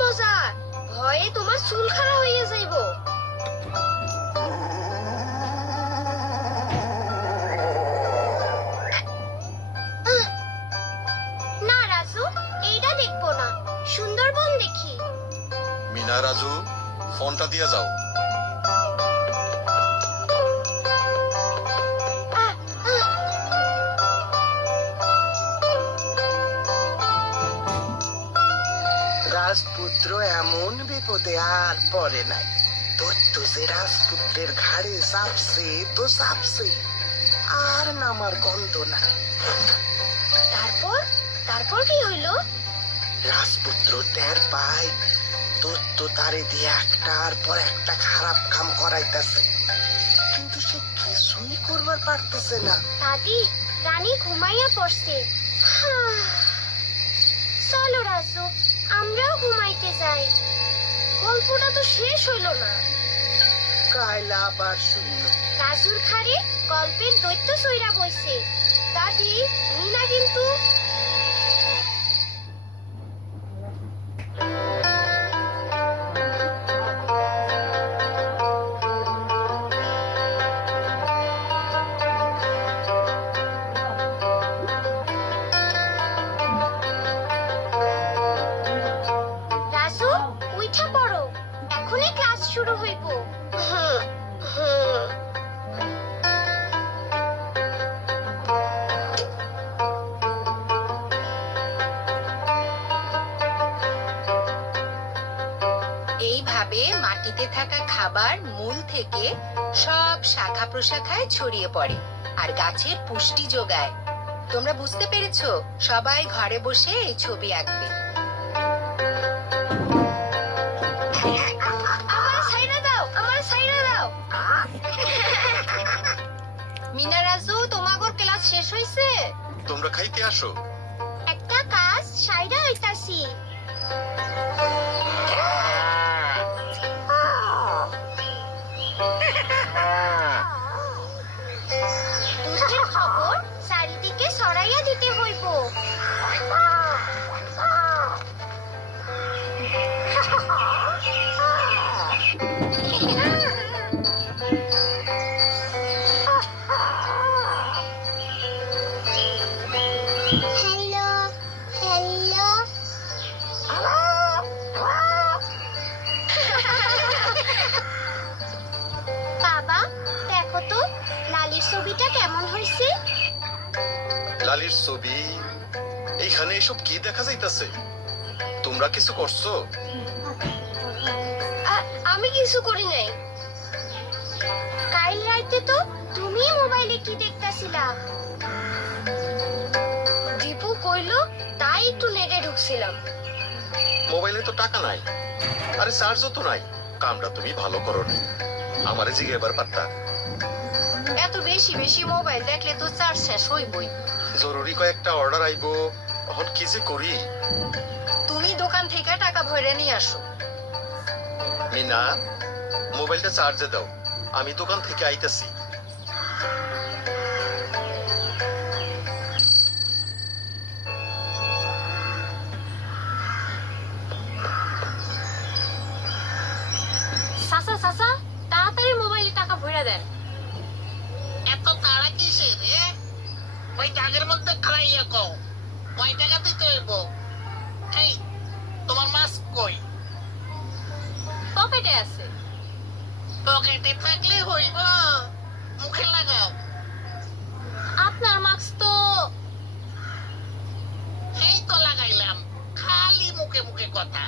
মজা, ভয়ে তোমার চুল খাড়া হয়ে যাইব। না রাজু, এইটা দেখবো না, সুন্দরবন দেখি। মিনা রাজু, ফোনটা দিয়ে যাও। রাজপুত্র এমন বিপদে আর পড়ে নাই। দৈত্য যে রাজপুত্রের ঘাড়ে চাপছে তো চাপছে, আর নামার গন্ধ নাই। তারপর তারপর কি হইলো? রাজপুত্র টের পায় দৈত্য তারে দিয়ে একটার পর একটা খারাপ কাম করাইতেছে, কিন্তু সে কিছুই করবার পারতেছে না। দাদি, রানী ঘুমাইয়া পড়ছে। চলো রাজু, আমরাও ঘুমাইতে যাই। গল্পটা তো শেষ হইলো না। কাইলা আবার শুনল রাজুর ঘাড়ে গল্পের দৈত্য সইরা বইছে। দাদি, মিনা কিন্তু রাজু, উইঠা পড়ো, এখনই ক্লাস শুরু হইব। এইভাবে মাটিতে থাকা খাবার মূল থেকে সব শাখা প্রশাখায় ছড়িয়ে পড়ে আর গাছের পুষ্টি যোগায়। তোমরা বুঝতে পেরেছো? সবাই ঘরে বসে এই ছবি আঁকবে। আমার ছাইরা দাও, আমার ছাইরা দাও। মিনা রাজু, তোমাগোর ক্লাস শেষ হইছে? তোমরা খাইতে আসো। একটা কাজ সাইরা হইতাছি। দুষ্টের খবর চারিদিকে ছড়াইয়া দিতে হইব। হ্যালো হ্যালো, বাবা দেখো তো লালির ছবিটা কেমন হয়েছে। লালির ছবি? এইখানে এসব কি দেখা যাইতাছে? তোমরা কিছু করছো? আমি কিছু করি নাই। কাল রাইতে তো তুমি মোবাইলে কি দেখতাছিলা। দীপু কইলো, তাই একটু নেটে ঢুকছিলাম। মোবাইলে তো টাকা নাই, আরে চার্জও তো নাই। কামটা তুমি ভালো করো নি, আমারে জিগে এবার পাত্তা। এত বেশি বেশি মোবাইল দেখলে তো চার্জ শেষ হইবই। জরুরি কয়েকটা অর্ডার আইবো, এখন কি যে করি। তুমি দোকান থেকে টাকা ভরে নিয়ে আসো। মিনা, মোবাইলটা চার্জে দাও, আমি দোকান থেকে আইতাছি। চাচা চাচা, তাড়াতাড়ি মোবাইলে টাকা ভরে দেন। এত তাড়া কিসের রে? ওই দাগের মধ্যে খাইয়া কও কয় টাকা দিতে হইব। এই তোমার মাস্ক কই? পকেটে আছে। পকেটে থাকলে হইব, মুখে লাগাও। আপনার মাস্ক তো এই তো লাগাইলাম, খালি মুখে মুখে কথা।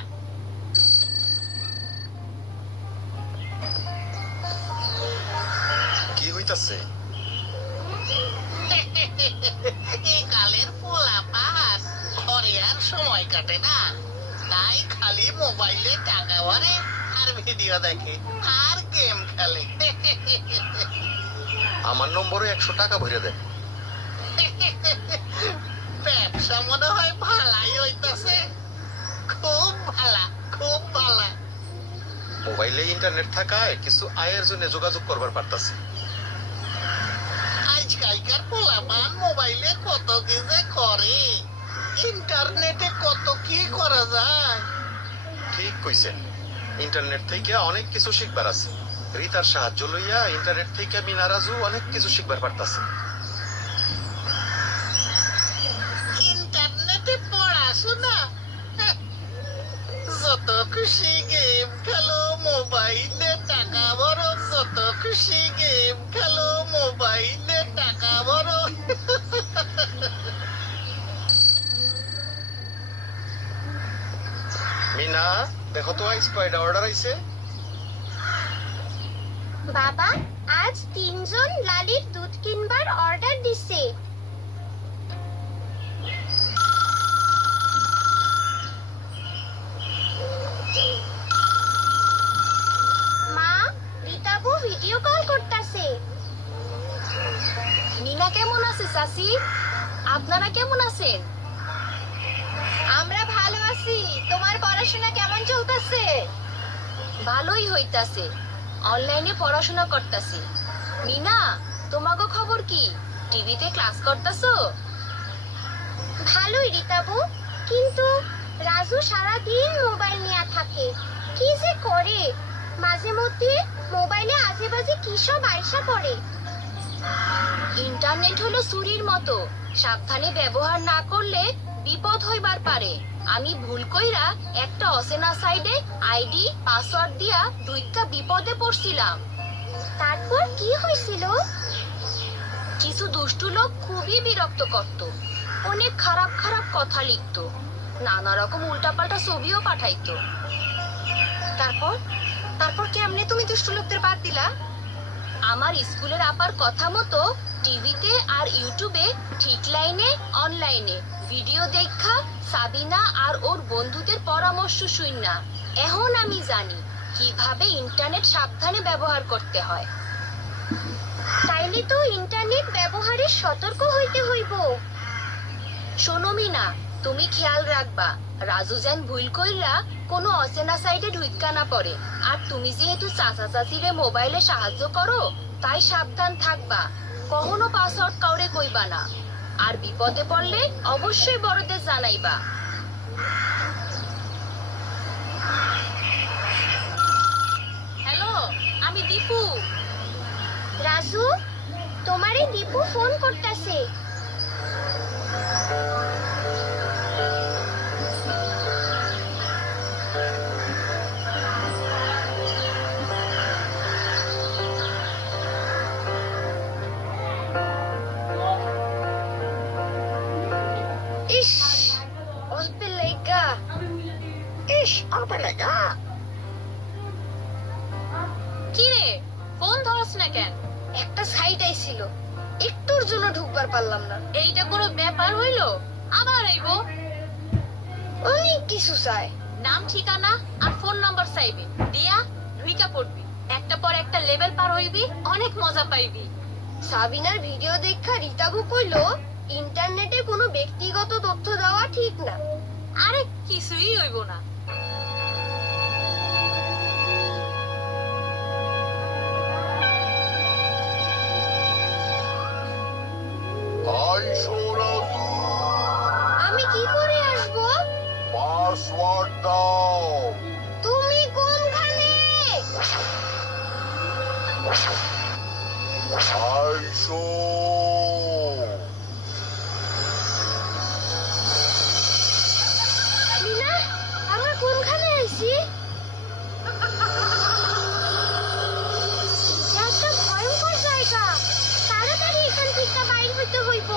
কি হইতাছে? এই কালের পোলা পাস ঘরে আর সময় কাটে না, তাই খালি মোবাইলে টাকা ভরে আর ভিডিও দেখে আর গেম খেলে। আমার নম্বরে 100 টাকা ভরে দেন। ব্যবসা মনে হয় ভালাই হইতাছে। খুব ভালা, খুব ভালা। মোবাইলে ইন্টারনেট থাকায় কিছু আয়ের জন্য যোগাযোগ করবার পারতাছি। আজকালকার পোলাপান মোবাইলে কত কি যে করে, ইন্টারনেটে কত কি করা যায়। ঠিক কইছেন, ইন্টারনেট থেকে অনেক কিছু শিখবার আছে। রিতার সাহায্য লইয়া ইন্টারনেট থেকে মিনা রাজু অনেক কিছু শিখবার পারতাছে। ইন্টারনেটে পড়াশোনা? হ্যাঁ, যত খুশি গেম খেলো, মোবাইলে টাকা ভরো, যত খুশি গেম খেলো, মোবাইলে টাকা ভরো। মিনা, দেখো তো আইস কয়টা অর্ডার আইছে। বাবা, আজ 3 জন লালির দুধ কিনবার অর্ডার দিছে। মা, রিতাবু ভিডিও কল করতেছে। মিনা কেমন আছে চাচি? আপনারা কেমন আছেন? আমরা ভালো আছি। তোমার পড়াশোনা কেমন চলতেছে? ভালোই হইতাছে, অনলাইনে পড়াশোনা করতেছি। মিনা, তোমাগো খবর কি? টিভিতে ক্লাস করতেছো? ভালোই রিতাবু, কিন্তু রাজু সারাদিন মোবাইল নিয়ে থাকে। কি যে করে, মাঝে মধ্যে মোবাইলে আজে বাজে কি সব আইসা পড়ে। ইন্টারনেট হলো ছুরির মতো, সাবধানে ব্যবহার না করলে বিপদ হইবার পারে। আমি ভুল কইরা একটা অচেনা সাইডে আইডি পাসওয়ার্ড দিয়া ঢুইক্কা বিপদে পড়ছিলাম। তারপর কি হয়েছিল? কিছু দুষ্টু লোক খুবই বিরক্ত করত, অনেক খারাপ খারাপ কথা লিখতো, নানা রকম উল্টাপাল্টা ছবিও পাঠাইতো। তারপর তারপর কেমনে তুমি দুষ্টু লোকদের বাদ দিলা? আমার স্কুলের আপার কথা মতো টিভিতে আর ইউটিউবে ঠিক লাইনে অনলাইনে ভিডিও দেখা সাবিনা আর ওর বন্ধুদের পরামর্শ শুইনা এখন আমি জানি কিভাবে ইন্টারনেট সাবধানে ব্যবহার করতে হয়। তাইলে তো ইন্টারনেট ব্যবহারে সতর্ক হইতে হইব। শোনো মিনা, তুমি খেয়াল রাখবা রাজু যেন ভুল কইরা কোনো অচেনা সাইডে ঢুইকা না পড়ে। আর তুমি যেহেতু চাচা চাচিরে মোবাইলে সাহায্য করো, তাই সাবধান থাকবা, কখনো পাসওয়ার্ড কাউরে কইবা না। আর বিপদে পড়লে অবশ্যই বড়দের জানাইবা। হ্যালো, আমি দীপু। রাজু, তোমারে দীপু ফোন করতেছে। ইস, অল্পে লাইগা। কি রে, ফোন ধরছ না কেন? একটা সাইট আইছিল, একটুর জন্য ঢুকবার পারলাম না। এইটা কোনো ব্যাপার হইলো? আবার আইবো? অনেক কিছু চাই। নাম ঠিকানা আর ফোন নাম্বার চাইবি, দিয়া ঢুইকা পড়বি, একটা পর একটা লেভেল পার হইবি, অনেক মজা পাইবি। সাবিনার ভিডিও দেখা রিতাবু কইলো ইন্টারনেটে কোনো ব্যক্তিগত তথ্য দেওয়া ঠিক না। আরে কিছুই হইব না। আমি কি করে আসবো? পাসওয়ার্ড দাও। তুমি কোনখানে? মিনা, আমরা কোনখানে আইছি? একটা ভয়ঙ্কর জায়গা, তাড়াতাড়ি এখান থেকে বাইর হইতে হইব।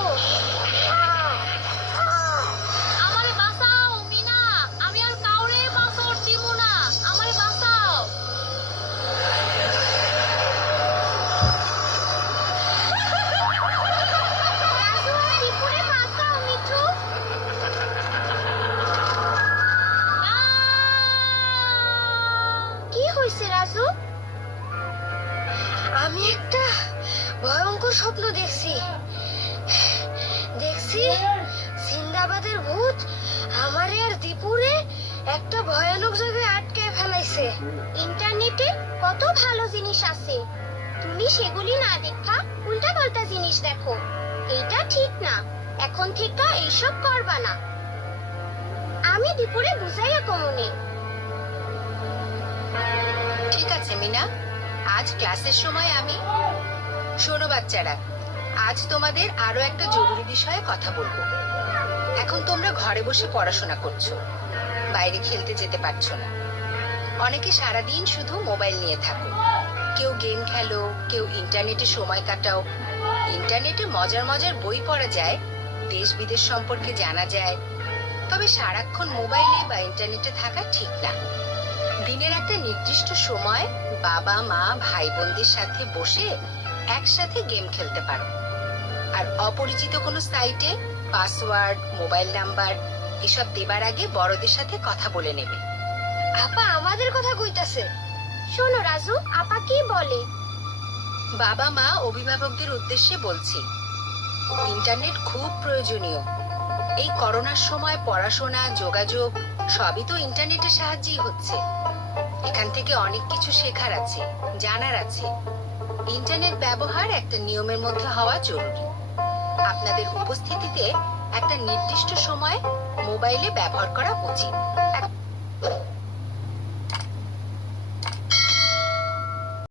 আমারে বাঁচাও মিনা, আমি আর কাউরে পাসওয়ার্ড দিব না, আমারে বাঁচাও। রাজু আর দীপুরে বাঁচাও, মিঠু। না! কি হয়েছে রাজু? আমি একটা ভয়ঙ্কর স্বপ্ন দেখছি। সিন্দাবাদের ভূত আমারে আর দীপুরে একটা ভয়ানক জায়গায় আটকে ফেলাইছে। ইন্টারনেটে কত ভালো জিনিস আছে, তুমি সেগুলি না দেখা উল্টা পাল্টা জিনিস দেখো। এইটা ঠিক না, এখন থেকে এইসব করবা না। আমি দীপুরে বুঝাইয়া কমনে। ঠিক আছে মিনা, আজ ক্লাসের সময় শোনো বাচ্চারা, আজ তোমাদের আরো একটা জরুরি বিষয়ে কথা বলবো। এখন তোমরা ঘরে বসে পড়াশোনা করছো, বাইরে খেলতে যেতে পারছো না। অনেকে সারাদিন শুধু মোবাইল নিয়ে থাকো, কেউ গেম খেলো, কেউ ইন্টারনেটে সময় কাটাও। ইন্টারনেটে মজার মজার বই পড়া যায়, দেশ বিদেশ সম্পর্কে জানা যায়, তবে সারাক্ষণ মোবাইলে বা ইন্টারনেটে থাকা ঠিক না। দিনের একটা নির্দিষ্ট সময় বাবা মা ভাই বোনদের সাথে বসে একসাথে গেম খেলতে পারো। আর অপরিচিত কোনো সাইটে পাসওয়ার্ড, মোবাইল নাম্বার এসব দেবার আগে বড়দের সাথে কথা বলে নেবে। আপা আমাদের কথা কইতাছে। শোনো রাজু, আপা কি বলে? বাবা মা অভিভাবকদের উদ্দেশ্যে বলছি, ইন্টারনেট খুব প্রয়োজনীয়। এই করোনার সময় পড়াশোনা, যোগাযোগ সবই তো ইন্টারনেটের সাহায্যেই হচ্ছে। এখান থেকে অনেক কিছু শেখার আছে, জানার আছে। ইন্টারনেট ব্যবহার একটা নিয়মের মধ্যে হওয়া জরুরি। আপনাদের উপস্থিতিতে একটা নির্দিষ্ট সময় মোবাইলে ব্যবহার করা উচিত।